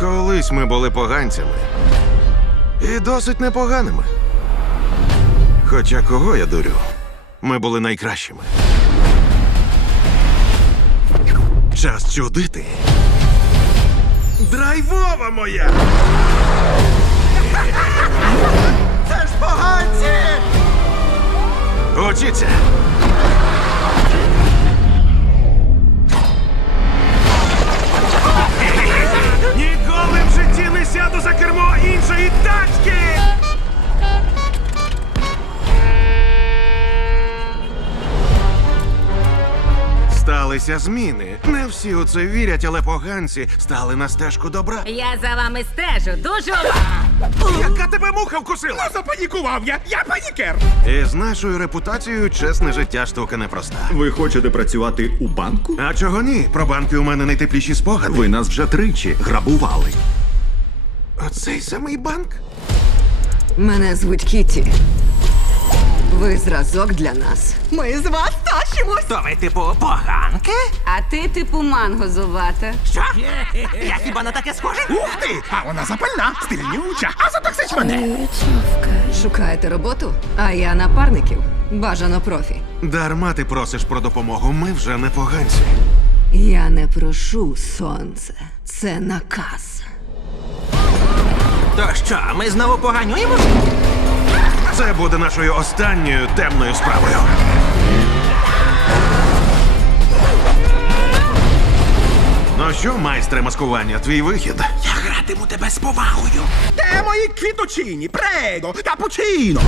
Колись ми були поганцями. І досить непоганими. Хоча кого я дурю? Ми були найкращими. Час чудити. Драйвова моя! Це ж поганці! Учіться! Сталися зміни. Не всі у це вірять, але поганці стали на стежку добра. Я за вами стежу дуже уважно. Яка тебе муха вкусила? Запанікував я! Я панікер! І з нашою репутацією чесне життя штука непроста. Ви хочете працювати у банку? А чого ні? Про банки у мене найтепліші спогади. Ви нас вже тричі грабували. Оцей самий банк? Мене звуть Кіті. Ви зразок для нас. Ми з вас тащимось! То ви, типу, поганки? А ти типу манго зубата. Що? Я хіба на таке схожий? Ух ти! А вона запальна, стильнюча, а затоксич мене! Шукаєте роботу? А я напарників. Бажано профі. Дарма ти просиш про допомогу, ми вже не поганці. Я не прошу сонце. Це наказ. То що, ми знову поганюємо? Це буде нашою останньою темною справою. Ну що, майстре маскування, твій вихід? Я гратиму тебе з повагою. Де мої квіточині? Прего! Капучино!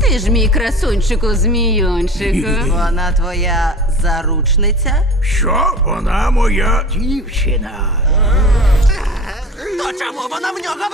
Ти ж мій красунчику змійончику. Вона твоя заручниця? Що? Вона моя дівчина. То чому вона